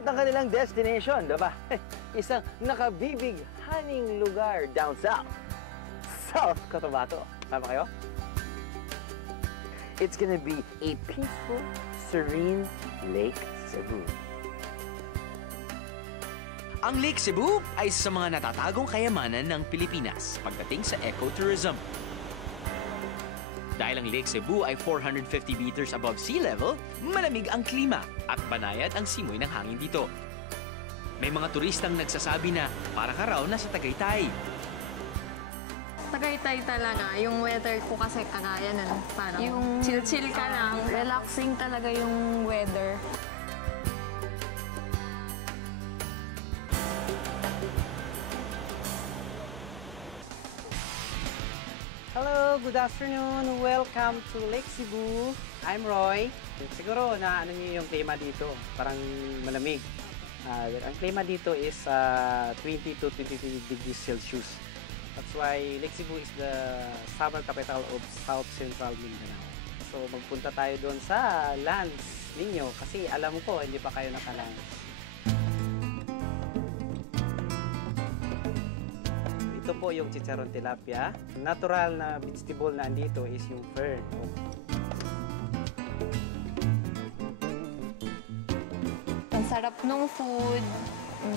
At ang kanilang destination, diba? Isang nakabibighaning lugar down south. South Cotabato. Sama kayo? It's gonna be a peaceful, serene Lake Cebu. Ang Lake Cebu ay isa sa mga natatagong kayamanan ng Pilipinas pagdating sa ecotourism. Dahil ang Lake Cebu ay 450 meters above sea level, malamig ang klima at banayad ang simoy ng hangin dito. May mga turistang nagsasabi na para ka raw nasa Tagaytay. Tagaytay talaga. Yung weather ko kasi kagaya nun. Parang yung chill-chill ka lang. Relaxing talaga yung weather. Hello, good afternoon. Welcome to Lake Cebu. I'm Roy. Siguro na ano niyo yung klima dito, parang malamig. Ang klima dito is 20 to 23 degrees Celsius. That's why Lake Cebu is the summer capital of South Central Mindanao. So magpunta tayo doon sa lands ninyo kasi alam ko hindi pa kayo nakalands. Ito po yung chicharon tilapia. Natural na vegetable na andito is yung fern. Ang sarap nung food.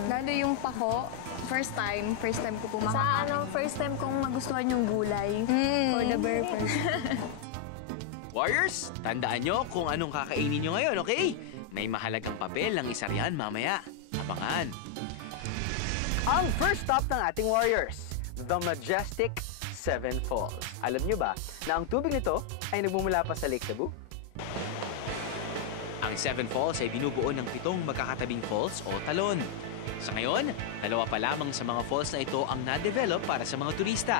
Lalo yung pako. First time ko po makakain. First time kong magustuhan yung gulay. For the very first. Warriors, tandaan nyo kung anong kakainin nyo ngayon, okay? May mahalagang papel ang isa riyan mamaya. Abangan. Ang first stop ng ating Warriors, the majestic Seven Falls. Alam nyo ba na ang tubig nito ay nagmumula pa sa Lake Cebu? Ang Seven Falls ay binubuo ng 7 magkakatabing falls o talon. Sa ngayon, 2 pa lamang sa mga falls na ito ang na-develop para sa mga turista.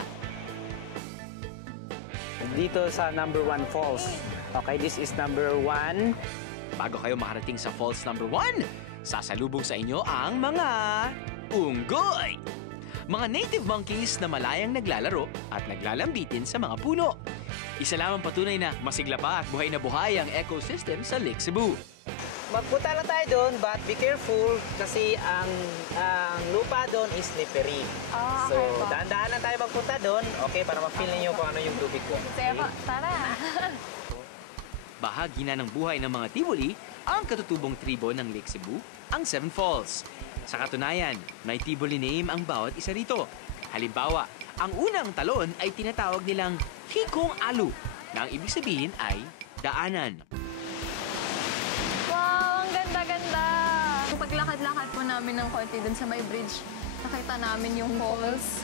Dito sa number 1 falls. Okay, this is number 1. Bago kayo makarating sa falls number 1, sasalubong sa inyo ang mga unggoy. Mga native monkeys na malayang naglalaro at naglalambitin sa mga puno. Isa lamang patunay na masigla pa at buhay na buhay ang ecosystem sa Lake Cebu. Magpunta lang tayo doon, but be careful kasi ang lupa doon is slippery. So, dahan-dahan lang tayo magpunta doon, okay, para ma-feel niyo kung ano yung tubig ko. Sige po, tara. Bahagi na ng buhay ng mga Tiboli ang katutubong tribo ng Lake Cebu, ang Seven Falls. Sa katunayan, may Tiboli name ang bawat isa rito. Halimbawa, ang unang talon ay tinatawag nilang Hikong Alu, na ang ibig sabihin ay daanan. Wow, ang ganda-ganda! Paglakad-lakad po namin ng konti dun sa may bridge, nakita namin yung falls.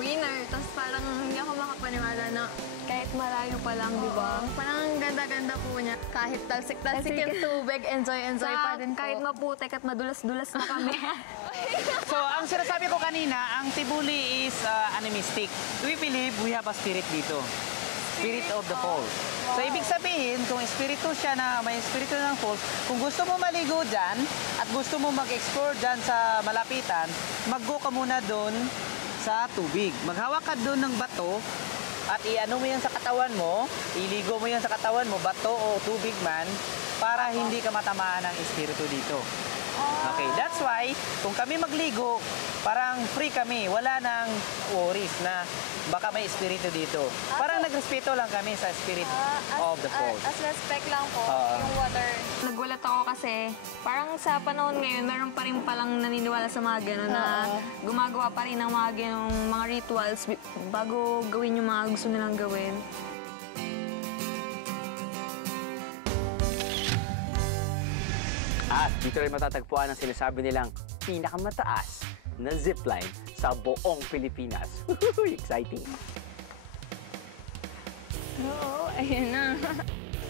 Winner! Tapos parang hindi ako makapaniwala na kahit malayo pa lang, di ba? Parang ang ganda-ganda po niya. Kahit talsik-talsik yung tubig, enjoy pa din po. Kahit maputek at madulas-dulas na kami. So, ang sinasabi ko kanina, ang Tibuli is animistic. We believe we have a spirit dito. Spirit of the falls. So, ibig sabihin, kung espiritu siya na may espiritu ng falls, kung gusto mo maligo dyan at gusto mo mag-explore dyan sa malapitan, mag-go ka muna doon sa tubig. Maghawak ka doon ng bato at iano mo yan sa katawan mo, iligo mo yan sa katawan mo, bato o tubig man, para hindi ka matamaan ng espiritu dito. Okay, that's why, kung kami magligo, parang free kami. Wala nang worries na baka may espiritu dito. Parang nagrespeto lang kami sa spirit of the falls. As respect lang po, yung water. Nagulat ako kasi parang sa panahon ngayon, meron pa rin palang naniniwala sa mga gano'n na gumagawa pa rin ng mga gano'ng mga rituals bago gawin yung mga gusto nilang gawin. At dito rin matatagpuan ang sinasabi nilang pinakamataas na zipline sa buong Pilipinas. Exciting! Oo, ayun na.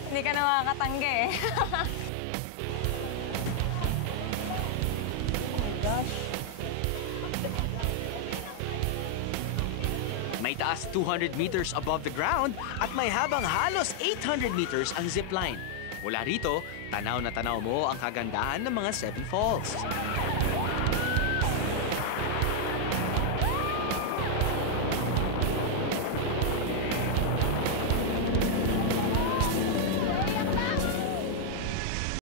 Hindi ka na makakatanggi eh. Oh my gosh! May taas 200 meters above the ground at may habang halos 800 meters ang zipline. Mula rito, tanaw na tanaw mo ang kagandahan ng mga Seven Falls.